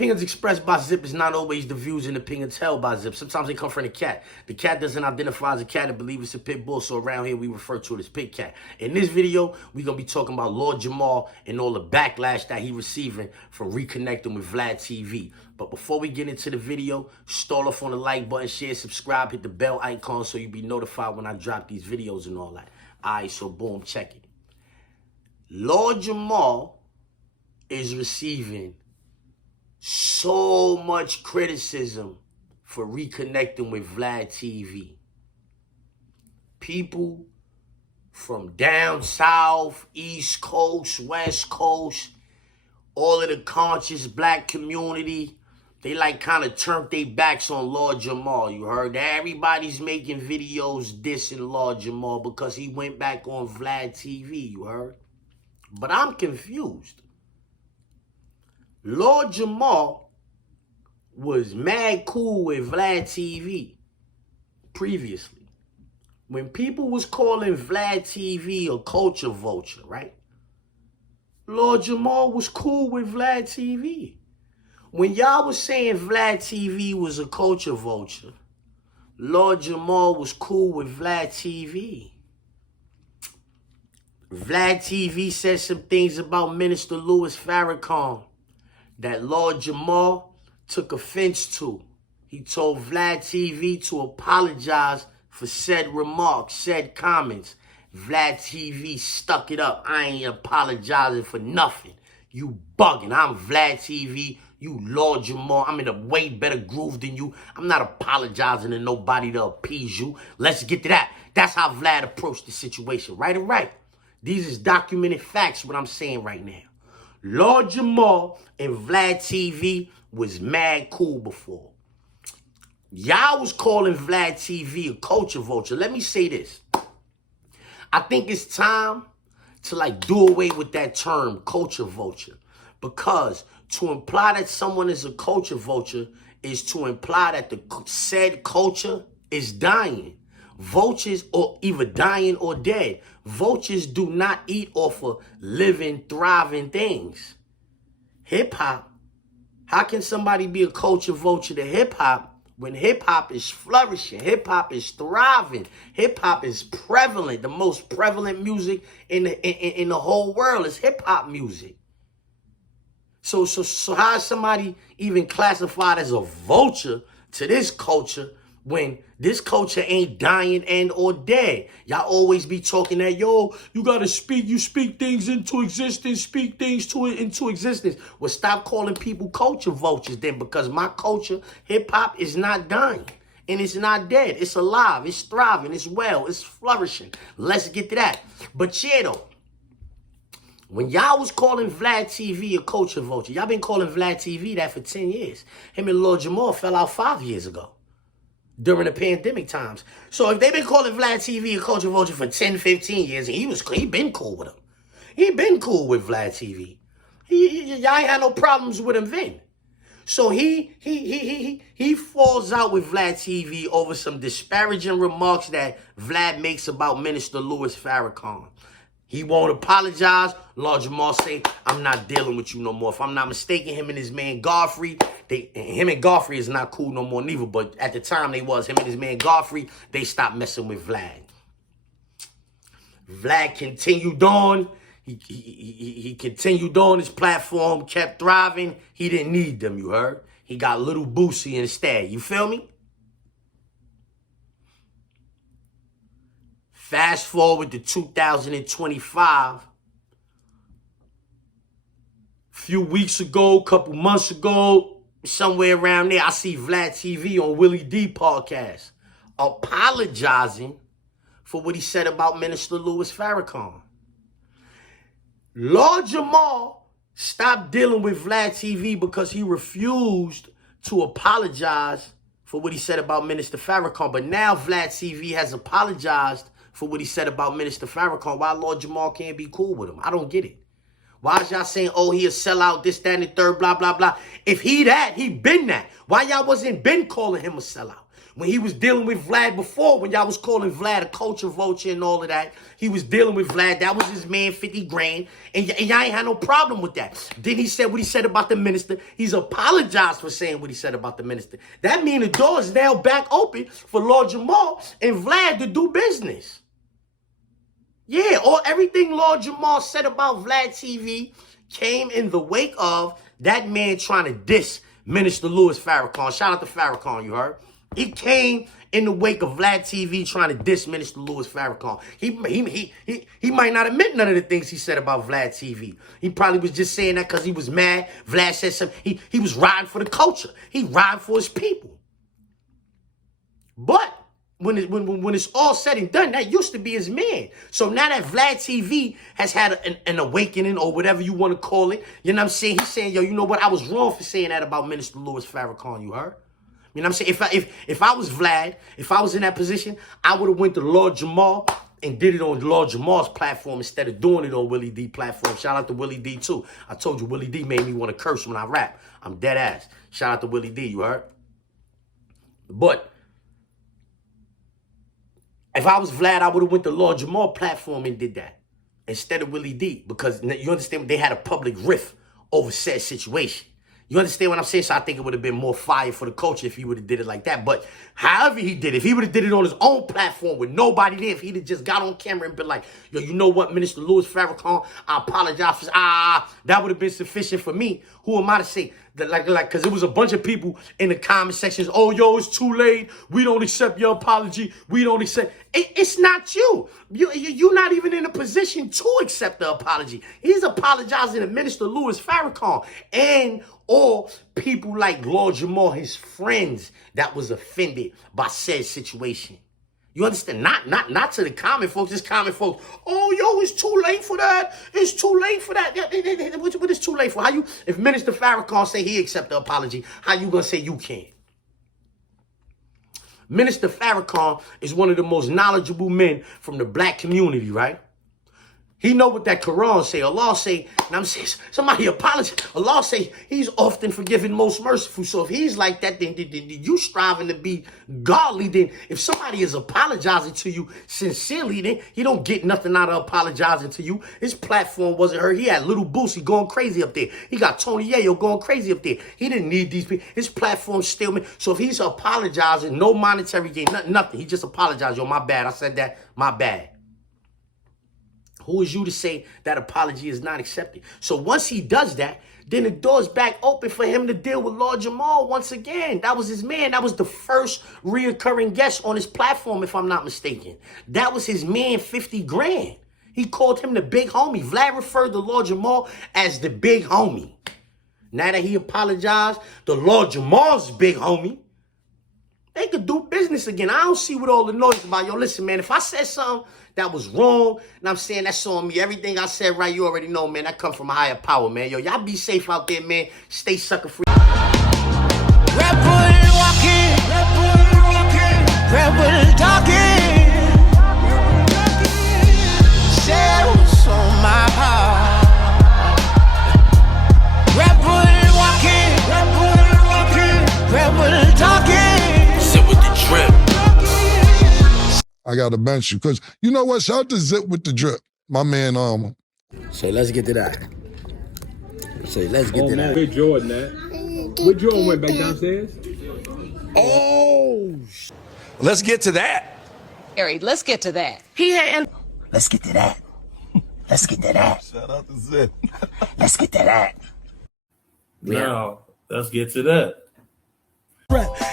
opinions expressed by Zip is not always the views and opinions held by Zip. Sometimes they come from the cat. The cat doesn't identify as a cat and believe it's a pit bull, so around here we refer to it as pit cat. In this video, we're going to be talking about Lord Jamal and all the backlash that he receiving from reconnecting with Vlad TV. But before we get into the video, start off on the like button, share, subscribe, hit the bell icon so you'll be notified when I drop these videos and all that. All right, so boom, check it. Lord Jamal is receiving so much criticism for reconnecting with Vlad TV. People from down south, East Coast, West Coast, all of the conscious black community, they like kind of turned their backs on Lord Jamal. You heard that? Everybody's making videos dissing Lord Jamal because he went back on Vlad TV, you heard? But I'm confused. Lord Jamal was mad cool with Vlad TV previously. When people was calling Vlad TV a culture vulture, right? Lord Jamal was cool with Vlad TV. When y'all was saying Vlad TV was a culture vulture, Lord Jamal was cool with Vlad TV. Vlad TV said some things about Minister Louis Farrakhan that Lord Jamal took offense to. He told Vlad TV to apologize for said remarks, said comments. Vlad TV stuck it up. I ain't apologizing for nothing. You bugging. I'm Vlad TV. You Lord Jamal. I'm in a way better groove than you. I'm not apologizing to nobody to appease you. Let's get to that. That's how Vlad approached the situation. Right and right. These is documented facts, what I'm saying right now. Lord Jamal and Vlad TV was mad cool before. Y'all was calling Vlad TV a culture vulture. Let me say this. I think it's time to do away with that term, culture vulture. Because to imply that someone is a culture vulture is to imply that the said culture is dying. Vultures are either dying or dead. Vultures do not eat off of living, thriving things. Hip-hop. How can somebody be a culture vulture to hip-hop when hip-hop is flourishing? Hip-hop is thriving. Hip-hop is prevalent. The most prevalent music in the whole world is hip-hop music. So how is somebody even classified as a vulture to this culture when this culture ain't dying and or dead? Y'all always be talking that, yo, you gotta speak, you speak things into existence, speak things into existence. Well, stop calling people culture vultures then, because my culture, hip-hop, is not dying. And it's not dead. It's alive. It's thriving. It's well. It's flourishing. Let's get to that. But yeah, though, when y'all was calling Vlad TV a culture vulture, y'all been calling Vlad TV that for 10 years. Him and Lord Jamal fell out 5 years ago during the pandemic times. So if they been calling Vlad TV a culture vulture for 10, 15 years, and he been cool with him. He been cool with Vlad TV. Y'all ain't had no problems with him then. So he falls out with Vlad TV over some disparaging remarks that Vlad makes about Minister Louis Farrakhan. He won't apologize. Lord Jamal say, I'm not dealing with you no more. If I'm not mistaken, him and his man Godfrey, him and Godfrey is not cool no more neither. But at the time they was, him and his man Godfrey, they stopped messing with Vlad. Vlad continued on. He continued on. His platform kept thriving. He didn't need them, you heard? He got Little Boosie instead. You feel me? Fast forward to 2025. A few weeks ago, couple months ago, somewhere around there, I see Vlad TV on Willie D podcast apologizing for what he said about Minister Louis Farrakhan. Lord Jamal stopped dealing with Vlad TV because he refused to apologize for what he said about Minister Farrakhan. But now Vlad TV has apologized for what he said about Minister Farrakhan. Why Lord Jamal can't be cool with him? I don't get it. Why is y'all saying, oh, he a sellout, this, that, and the third, blah, blah, blah? If he that, he been that. Why y'all wasn't been calling him a sellout? When he was dealing with Vlad before, when y'all was calling Vlad a culture vulture and all of that, he was dealing with Vlad. That was his man, 50 grand. And y'all ain't had no problem with that. Then he said what he said about the minister. He's apologized for saying what he said about the minister. That means the door is now back open for Lord Jamal and Vlad to do business. Yeah, everything Lord Jamal said about Vlad TV came in the wake of that man trying to diss Minister Louis Farrakhan. Shout out to Farrakhan, you heard? He came in the wake of Vlad TV trying to diss Minister Louis Farrakhan. He might not admit none of the things he said about Vlad TV. He probably was just saying that because he was mad. Vlad said something. He was riding for the culture. He riding for his people. But when it's all said and done, that used to be his man. So now that Vlad TV has had an awakening or whatever you want to call it, you know what I'm saying? He's saying, yo, you know what? I was wrong for saying that about Minister Louis Farrakhan, you heard? You know what I'm saying? If I was Vlad, if I was in that position, I would have went to Lord Jamal and did it on Lord Jamal's platform instead of doing it on Willie D platform. Shout out to Willie D too. I told you Willie D made me want to curse when I rap. I'm dead ass. Shout out to Willie D, you heard? But if I was Vlad, I would have went to Lord Jamal platform and did that instead of Willie D, because you understand they had a public rift over said situation. You understand what I'm saying? So I think it would have been more fire for the culture if he would have did it like that. But however he did it, if he would have did it on his own platform with nobody there, if he'd have just got on camera and been like, yo, you know what, Minister Louis Farrakhan, I apologize for that would have been sufficient for me. Who am I to say? That because it was a bunch of people in the comment sections, oh, yo, it's too late. We don't accept your apology. We don't accept. It's not you. You're not even in a position to accept the apology. He's apologizing to Minister Louis Farrakhan and or people like Lord Jamal, his friends that was offended by said situation. You understand? Not to the comment folks. Just comment folks. Oh, yo, it's too late for that. It's too late for that. What is too late for? How you? If Minister Farrakhan say he accept the apology, how you gonna say you can't? Minister Farrakhan is one of the most knowledgeable men from the black community, right? He know what that Quran say. Allah say, and I'm saying, somebody apologize. Allah say, he's often forgiven, most merciful. So if he's like that, then you striving to be godly. Then if somebody is apologizing to you sincerely, then he don't get nothing out of apologizing to you. His platform wasn't heard. He had Little Boosie going crazy up there. He got Tony Yayo going crazy up there. He didn't need these people. His platform still, man. So if he's apologizing, no monetary gain, nothing. He just apologized. Yo, my bad. I said that. My bad. Who is you to say that apology is not accepted? So once he does that, then the door's back open for him to deal with Lord Jamal once again. That was his man. That was the first reoccurring guest on his platform, if I'm not mistaken. That was his man, 50 grand. He called him the big homie. Vlad referred to Lord Jamal as the big homie. Now that he apologized, the Lord Jamal's big homie, they could do business again. I don't see what all the noise about. Yo, listen, man, if I said something that was wrong, and I'm saying that's on me, everything I said right, you already know, man, that come from a higher power, man. Yo, y'all be safe out there, man. Stay sucker free. Rebel walking, rebel talking. Say what's on my heart. Rebel walking, rebel talking. Sit with the drip. I got to bench you. Because you know what? Shout out to Zip with the Drip. My man, So let's get to that. So let's get to that. Where Jordan at? Where Jordan went back downstairs? Oh, Let's get to that. Let's get to that. let's get to that. Let's get to that. Shout out to Zip. Let's get to that. Now, let's get to that.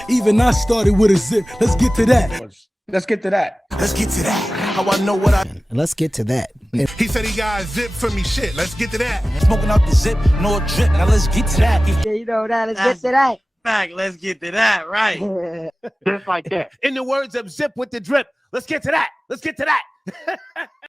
Even I started with a zip. Let's get to that. Let's get to that. Let's get to that. How I know what I... Let's get to that. He said he got a zip for me shit. Let's get to that. Smoking out the zip, no drip. Now let's get to that. Yeah, you know that. Let's get to that. Fact, let's get to that, right? Just like that. In the words of Zip with the Drip, let's get to that. Let's get to that.